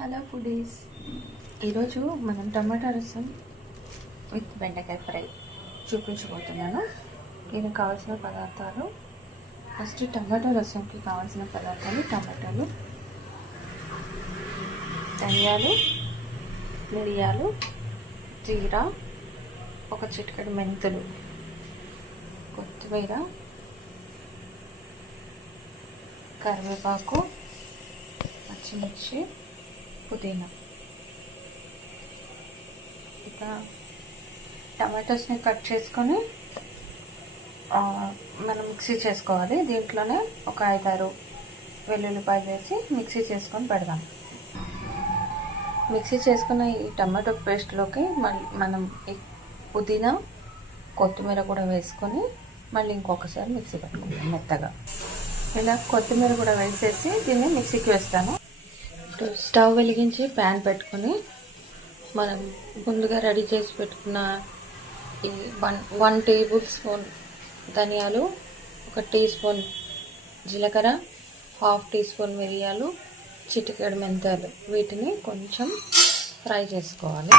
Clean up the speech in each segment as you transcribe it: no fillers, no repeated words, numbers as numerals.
Hello foodies, ఈరోజు మనం టమాటా రసం విత్ బెండకాయ ఫ్రై చూపించబోతున్నాను. దీనికి కావాల్సిన పదార్థాలు, ఫస్ట్ టమాటా రసంకి కావాల్సిన పదార్థాలు: టమాటాలు, ధనియాలు, మిరియాలు, జీరా, ఒక చిటికెడు మెంతులు, కొత్తిమీర, కరివేపాకు, పచ్చిమిర్చి, పుదీనా. ఇక టమాటోస్ని కట్ చేసుకొని మనం మిక్సీ చేసుకోవాలి. దీంట్లోనే ఒక 5-6 వెల్లుల్లిపాయలు వేసి మిక్సీ చేసుకొని పెడదాం. మిక్సీ చేసుకున్న ఈ టమాటో పేస్ట్లోకి మనం ఈ పుదీనా, కొత్తిమీర కూడా వేసుకొని మళ్ళీ ఇంకొకసారి మిక్సీ పెట్టుకుంటాం మెత్తగా. ఇలా కొత్తిమీర కూడా వేసేసి దీన్ని మిక్సీకి వేస్తాను. స్టవ్ వెలిగించి ప్యాన్ పెట్టుకొని మనం ముందుగా రెడీ చేసి పెట్టుకున్న ఈ 1 టేబుల్ స్పూన్ ధనియాలు, 1 టీ స్పూన్ జీలకర్ర, 1/2 టీ స్పూన్ మిరియాలు, చిటికెడు మెంతాలు, వీటిని కొంచెం ఫ్రై చేసుకోవాలి.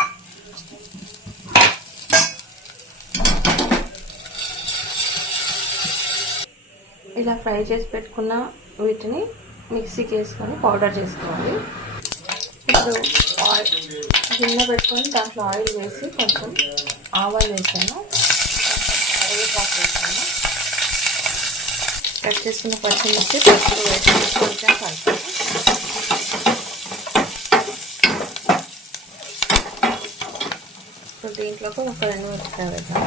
ఇలా ఫ్రై చేసి పెట్టుకున్న వీటిని మిక్సీకి వేసుకొని పౌడర్ చేసుకోవాలి. ఇప్పుడు గిన్నె పెట్టుకొని దాంట్లో ఆయిల్ వేసి కొంచెం ఆవాలు వేసాను, కరివేపాకు వేసాను, కట్ చేసుకున్న పచ్చిమిర్చి పసుపు వేసి కొంచెం కలుపుతాను. ఇప్పుడు దీంట్లోకి ఒక 2 మిరపకాయ వేద్దాం.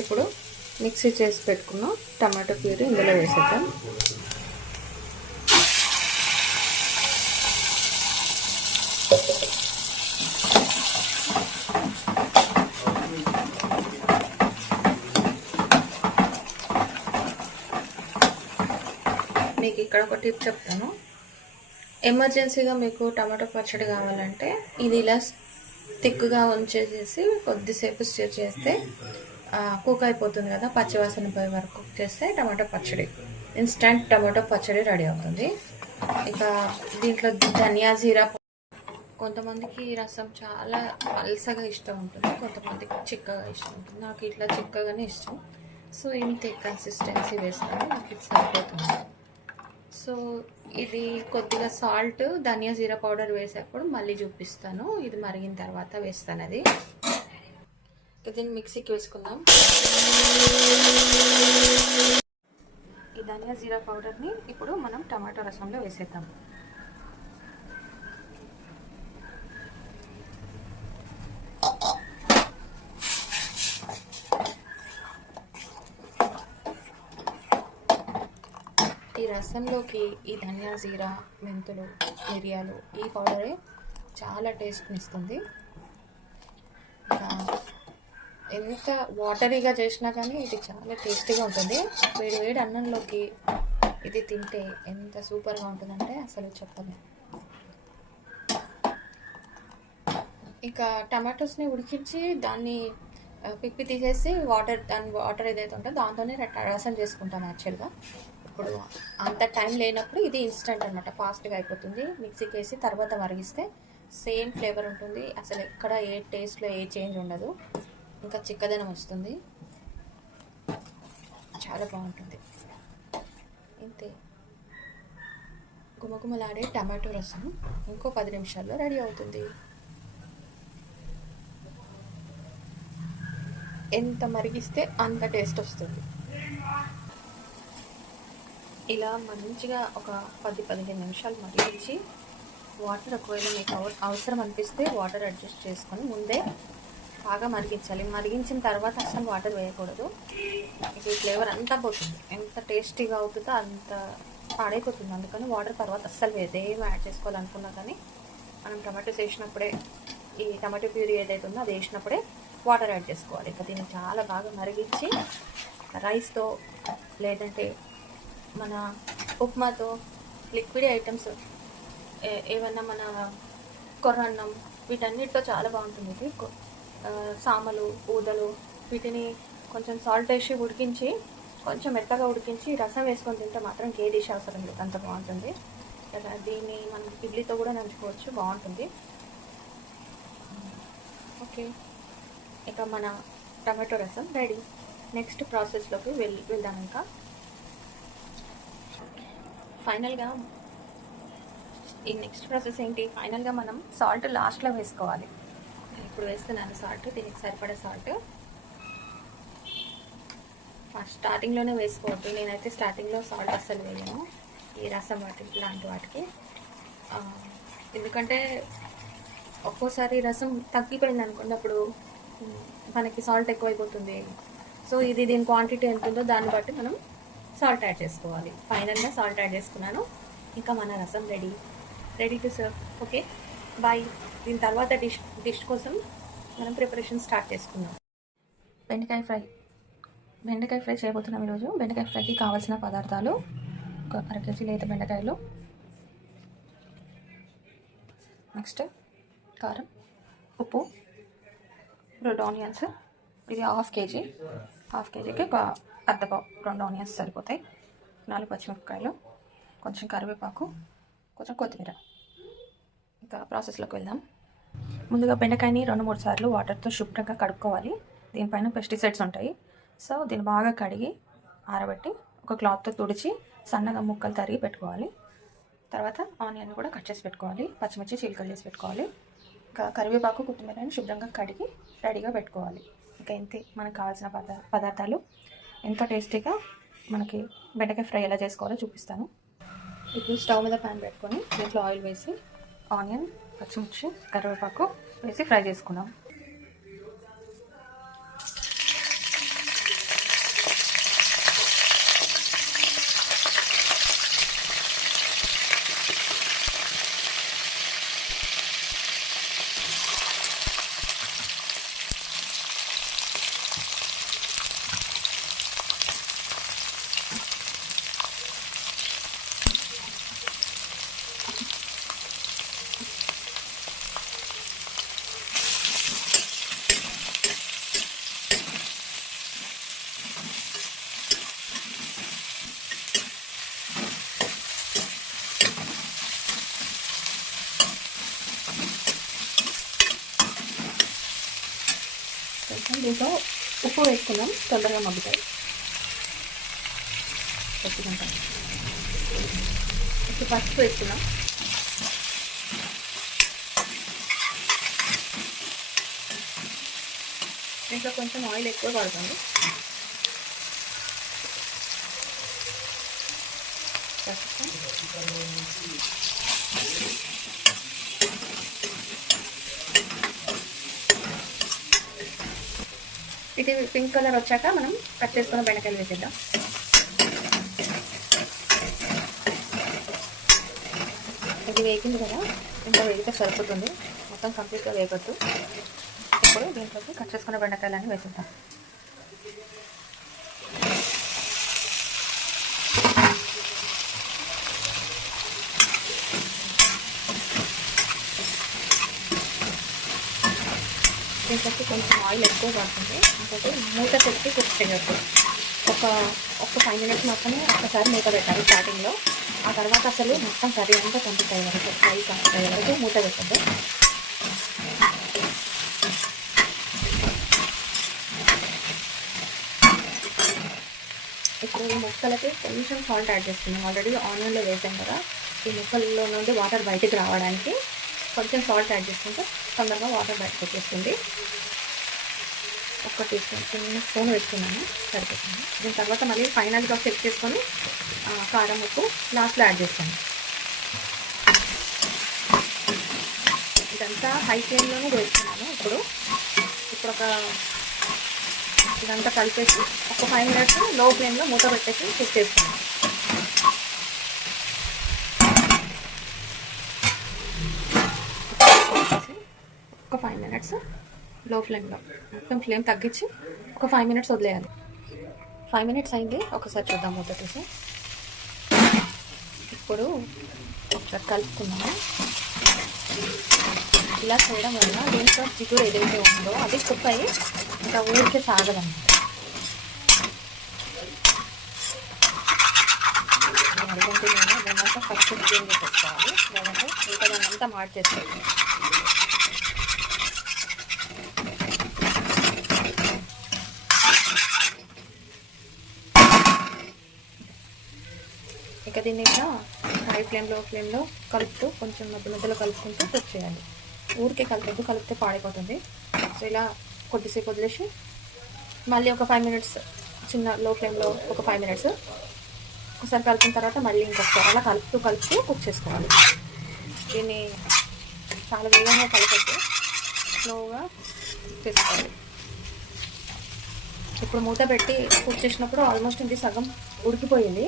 ఇప్పుడు మిక్సీ చేసి పెట్టుకున్న టమాటో ప్యూరీ ఇందులో వేసేద్దాం. మీకు ఇక్కడ ఒక టిప్ చెప్తాను. ఎమర్జెన్సీగా మీకు టమాటో పచ్చడి కావాలంటే ఇది ఇలా థిక్గా ఉంచేసేసి కొద్దిసేపు స్టిర్ చేస్తే కుక్ అయిపోతుంది కదా, పచ్చివాసన పోయే వరకు కుక్ చేస్తే టమాటో పచ్చడి, ఇన్స్టంట్ టమాటో పచ్చడి రెడీ అవుతుంది. ఇక దీంట్లో ధనియా, జీరా. కొంతమందికి రసం చాలా పల్సగా ఇష్టం ఉంటుంది, కొంతమందికి చిక్కగా ఇష్టం ఉంటుంది. నాకు ఇట్లా చిక్కగానే ఇష్టం. సో ఇంతే కన్సిస్టెన్సీ వేస్తాను, నాకు ఇది సరిపోతుంది. సో ఇది కొద్దిగా సాల్ట్, ధనియా, జీరా పౌడర్ వేసేప్పుడు మళ్ళీ చూపిస్తాను. ఇది మరిగిన తర్వాత వేస్తాను. అది దీన్ని మిక్సీకి వేసుకుందాం. ఈ ధనియా, జీరా పౌడర్ని ఇప్పుడు మనం టమాటో రసంలో వేసేద్దాం. ఈ రసంలోకి ఈ ధనియా, జీరా, మెంతులు, మిరియాలు, ఈ పౌడరే చాలా టేస్ట్ని ఇస్తుంది. ఎంత వాటరీగా చేసినా కానీ ఇది చాలా టేస్టీగా ఉంటుంది. వేడి వేడి అన్నంలోకి ఇది తింటే ఎంత సూపర్గా ఉంటుందంటే అసలు చెప్పలేము. ఇక టమాటోస్ని ఉడికించి దాన్ని పిప్పి తీసేసి దాని వాటర్ ఏదైతే ఉంటుందో దాంతోనే రసం చేసుకుంటాను యాక్చువల్గా. ఇప్పుడు అంత టైం లేనప్పుడు ఇది ఇన్స్టెంట్ అనమాట, ఫాస్ట్గా అయిపోతుంది. మిక్సీకి వేసి తర్వాత మరిగిస్తే సేమ్ ఫ్లేవర్ ఉంటుంది. అసలు ఎక్కడ ఏ టేస్ట్లో ఏ చేంజ్ ఉండదు, ఇంకా చిక్కదనం వస్తుంది, చాలా బాగుంటుంది. ఇంతే, గుమగుమలాడే టమాటో రసం ఇంకో 10 నిమిషాల్లో రెడీ అవుతుంది. ఎంత మరిగిస్తే అంత టేస్ట్ వస్తుంది. ఇలా మంచిగా ఒక 10-15 నిమిషాలు మరిగించి వాటర్ ఒకవేళ మీకు అవసరం అనిపిస్తే వాటర్ అడ్జస్ట్ చేసుకొని ముందే బాగా మరిగించాలి. మరిగించిన తర్వాత అసలు వాటర్ వేయకూడదు. ఈ ఫ్లేవర్ అంతా పోతుంది, ఎంత టేస్టీగా అవుతుందో అంత పాడైపోతుంది. అందుకని వాటర్ తర్వాత అస్సలు ఏం యాడ్ చేసుకోవాలనుకున్నా కానీ మనం టమాటోస్ వేసినప్పుడే, ఈ టమాటో ప్యూరీ ఏదైతే ఉందో అది వేసినప్పుడే వాటర్ యాడ్ చేసుకోవాలి. ఇక దీన్ని చాలా బాగా మరిగించి రైస్తో లేదంటే మన ఉప్మాతో, లిక్విడ్ ఐటమ్స్ ఏమన్నా మన కొర్రన్నం, వీటన్నిటితో చాలా బాగుంటుంది ఇది. సామలు, ఊదలు, వీటిని కొంచెం సాల్ట్ వేసి ఉడికించి కొంచెం మెత్తగా ఉడికించి రసం వేసుకొని తింటే మాత్రం ఏ డిష్ అవసరం లేదు, అంత బాగుంటుంది. దీన్ని మనం ఇడ్లీతో కూడా నంచుకోవచ్చు, బాగుంటుంది. ఓకే, ఇక మన టమాటో రసం రెడీ. నెక్స్ట్ ప్రాసెస్లోకి వెళ్దాం. ఇంకా ఫైనల్గా ఈ నెక్స్ట్ ప్రాసెస్ ఏంటి, ఫైనల్గా మనం సాల్ట్ లాస్ట్లో వేసుకోవాలి. ఇప్పుడు వేస్తున్నాను సాల్ట్, దీనికి సరిపడే సాల్ట్. స్టార్టింగ్లోనే వేసుకోవద్దు, నేనైతే స్టార్టింగ్లో సాల్ట్ అస్సలు వేయను ఈ రసం లాంటి వాటికి. ఎందుకంటే ఒక్కోసారి రసం తగ్గిపోయింది అనుకోండి, అప్పుడు మనకి సాల్ట్ ఎక్కువైపోతుంది. సో దీని క్వాంటిటీ ఎంత ఉందో దాన్ని బట్టి మనం సాల్ట్ యాడ్ చేసుకోవాలి. ఫైనల్గా సాల్ట్ యాడ్ చేసుకున్నాను. ఇంకా మన rasam ready to serve. Okay bye. దీని తర్వాత డిష్ కోసం మనం ప్రిపరేషన్ స్టార్ట్ చేసుకుందాం. బెండకాయ ఫ్రై చేయబోతున్నాం ఈరోజు. బెండకాయ ఫ్రైకి కావాల్సిన పదార్థాలు: ఒక 1/2 కేజీ లేత బెండకాయలు, నెక్స్ట్ కారం, ఉప్పు, 2 ఆనియన్స్, ఇది హాఫ్ కేజీకి ఒక అర్ధపావు 2 ఆనియన్స్ సరిపోతాయి, 4 పచ్చిమిరపకాయలు, కొంచెం కరివేపాకు, కొంచెం కొత్తిమీర. ఇంకా ప్రాసెస్లోకి వెళ్దాం. ముందుగా బెండకాయని 2-3 సార్లు వాటర్తో శుభ్రంగా కడుక్కోవాలి. దీనిపైన పెస్టిసైడ్స్ ఉంటాయి. సో దీన్ని బాగా కడిగి ఆరబెట్టి ఒక క్లాత్తో తుడిచి సన్నగా ముక్కలు తరిగి పెట్టుకోవాలి. తర్వాత ఆనియన్ కూడా కట్ చేసి పెట్టుకోవాలి, పచ్చిమిర్చి చీలికలు చేసి పెట్టుకోవాలి. ఇంకా కరివేపాకు, కొత్తిమీరని శుభ్రంగా కడిగి రెడీగా పెట్టుకోవాలి. ఇంకా ఇంతే మనకు కావాల్సిన పదార్థాలు. ఎంతో టేస్టీగా మనకి బెండకాయ ఫ్రై ఎలా చేసుకోవాలో చూపిస్తాను. ఇప్పుడు స్టవ్ మీద ప్యాన్ పెట్టుకొని దీంట్లో ఆయిల్ వేసి ఆనియన్, పచ్చిమిర్చి, కరివేపాకు వేసి ఫ్రై చేసుకుందాం. దీంట్లో ఉప్పు వేసుకుందాం, తొందరగా మగ్గుతాయి. ఇప్పుడు పసుపు వేసుకుందాం. దీంట్లో కొంచెం ఆయిల్ ఎక్కువ పడుతుంది. ఇది పింక్ కలర్ వచ్చాక మనం కట్ చేసుకున్న బెండకాయలు వేసేద్దాం. ఇది వేగింది కదా, ఇంకా వేగితే సరిపోతుంది, మొత్తం కంప్లీట్గా వేగొద్దు. ఇప్పుడు దీంట్లోకి కట్ చేసుకున్న బెండకాయలన్నీ వేసేద్దాం. దీంట్లోకి కొంచెం ఆయిల్ ఎక్కువ పడుతుంది. ఇంకోటి మూత పెట్టి కుక్ చేయొద్దు. ఒక 5 మినిట్స్ మాత్రమే ఒక్కసారి మూత పెట్టాలి స్టార్టింగ్లో. ఆ తర్వాత అసలు మొత్తం కర్రీ అంతా కంప్లీట్ అయ్యే వరకు, ఫ్రై అయ్యే వరకు మూత పెట్టద్దు. ఇప్పుడు ఈ ముక్కలకి కొంచెం సాల్ట్ యాడ్ చేస్తున్నాం. ఆల్రెడీ ఆనియన్లో వేసాం కదా, ఈ ముక్కల్లో నుండి వాటర్ బయటికి రావడానికి కొంచెం సాల్ట్ యాడ్ చేసుకుంటే తొందరగా వాటర్ బయటకు వచ్చేస్తుంది. 1 చిన్న స్పూన్ వేసుకున్నాను, సరిపోతుంది. దీని తర్వాత మళ్ళీ ఫైనల్గా చెక్ చేసుకొని కారం, ఉప్పు లాస్ట్లో యాడ్ చేస్తాను. ఇదంతా హై ఫ్లేమ్లోనే వేస్తున్నాను. ఇప్పుడు ఇదంతా కలిపేసి ఒక 5 మినిట్స్ లో ఫ్లేమ్లో మూత పెట్టేసి కుక్ చేస్తున్నాను. ఒక 5 మినిట్స్ లో ఫ్లేమ్లో, మొత్తం ఫ్లేమ్ తగ్గించి ఒక 5 మినిట్స్ వదిలేయాలి. 5 మినిట్స్ అయింది, ఒకసారి చూద్దాం మూత తీసి. ఇప్పుడు ఒకసారి కలుపుకున్నాము. ఇలా చేయడం వల్ల దీంట్లో చిగురు ఏదైతే ఉందో అది కుక్ అయ్యి ఇంకా ఊరికే సాగదన్నమాట. చేసుకోవాలి. కంటిన్యూగా దాన్నంతా ఫస్ట్ క్లీన్ చేసేసుకోవాలి, లేదంటే ఇంకా దాన్నంతా మార్చేసుకోవాలి. ఇక దీన్ని ఇట్లా హై ఫ్లేమ్లో కలుపుతూ కొంచెం మధ్యలో కలుపుకుంటూ కుక్ చేయాలి. ఊరికే కలపద్దు, కలిపితే పాడైపోతుంది. సో ఇలా కొద్దిసేపు వదిలేసి మళ్ళీ ఒక 5 మినిట్స్ చిన్న లో ఫ్లేమ్లో ఒక 5 మినిట్స్ ఒకసారి కలిపిన తర్వాత మళ్ళీ ఇంకొకసారి అలా కలుపుతూ కుక్ చేసుకోవాలి. దీన్ని చాలా వేగంగా కలపద్దు, స్లోగా కుక్ చేసుకోవాలి. ఇప్పుడు మూత పెట్టి కుక్ చేసినప్పుడు ఆల్మోస్ట్ ఇది సగం ఉడికిపోయింది.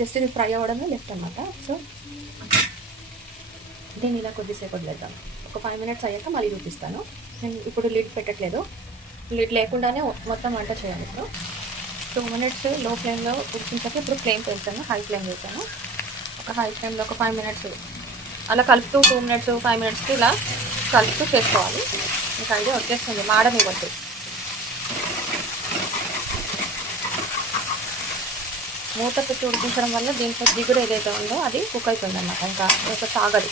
జస్ట్ ఇది ఫ్రై అవ్వడమే లెఫ్ట్ అనమాట. సో దీన్ని ఇలా కొద్దిసేపు వదిలేద్దాం. ఒక 5 మినిట్స్ అయ్యాక మళ్ళీ చూపిస్తాను. నేను ఇప్పుడు లిడ్ పెట్టట్లేదు, లిడ్ లేకుండానే మొత్తం వంట చేయాలి. ఇప్పుడు 2 మినిట్స్ లో ఫ్లేమ్లో ఉడికించాక ఇప్పుడు ఫ్లేమ్ పెంచాను, హై ఫ్లేమ్ చేశాను. ఒక హై ఫ్లేమ్లో ఒక 5 మినిట్స్ అలా కలుపుతూ 2 మినిట్స్ 5 మినిట్స్కి ఇలా కలుపుతూ చేసుకోవాలి. మీకు ఐడియా వచ్చేస్తుంది, మాడనివ్వద్దు. మూత పెట్టి ఉడికించడం వల్ల దీంట్లో జిగురు ఏదైతే ఉందో అది కుక్ అయిపోయింది అన్నమాట. ఇంకా సాగదు,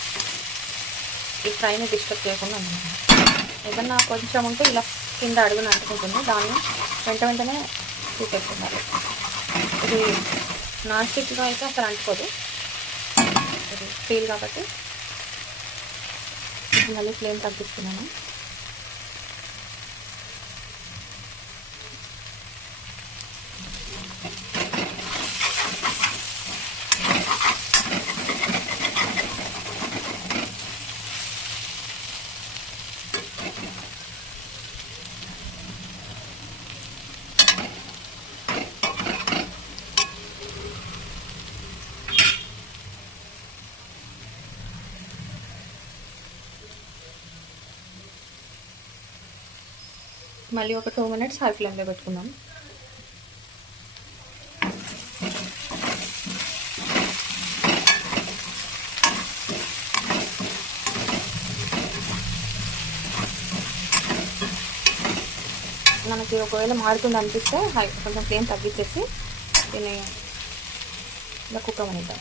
ఈ ఫ్రైని డిస్టర్బ్ చేయకుండా అన్నమాట. ఏదన్నా కొంచెం ఉంటే ఇలా కింద అడుగున అంటుకుంటుంది, దాన్ని వెంటనే తీసేసుకుంటారు. ఇది నాన్ స్టిక్గా అయితే అసలు అంటుకోదు, ఇది స్టీల్ కాబట్టి. మళ్ళీ ఫ్లేమ్ తగ్గిస్తున్నాను. మళ్ళీ ఒక 2 మినిట్స్ హై ఫ్లేమ్లో పెట్టుకుందాం. మనకి ఒకవేళ మారుతుంది అనిపిస్తే కొంచెం ఫ్లేమ్ తగ్గించేసి దీన్ని ఇలా కుక్ అవ్వనిద్దాం.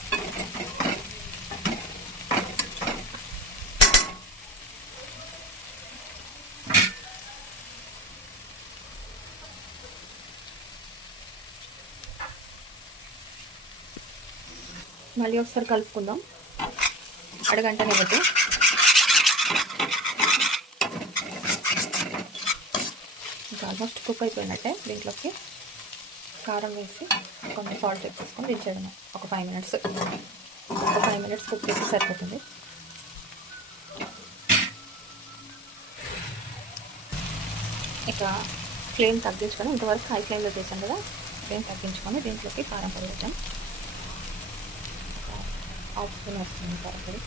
మళ్ళీ ఒకసారి కలుపుకుందాం, అడగంటనివ్వద్దు. ఇంకా ఆల్మోస్ట్ కుక్ అయిపోయినట్టే. దీంట్లోకి కారం వేసి కొంచెం సాల్ట్ వేసుకొని దించేయడం. ఒక 5 మినిట్స్ కుక్ చేసి సరిపోతుంది. ఇక ఫ్లేమ్ తగ్గించుకొని, ఇంతవరకు హై ఫ్లేమ్లో చేసాం కదా, ఫ్లేమ్ తగ్గించుకొని దీంట్లోకి కారం పొడి వేద్దాం. హాఫ్ స్పూన్ వస్తుంది కారం పొడి.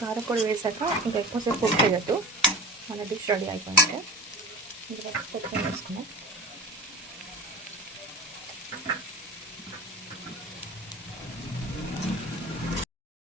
కారం పొడి వేసాక ఇంకా ఎక్కువసేపు కుక్ చేయొద్దు, మన డిష్ రెడీ అయిపోయింటే. ఇందులో కొత్తిమీర వేసుకున్నాం.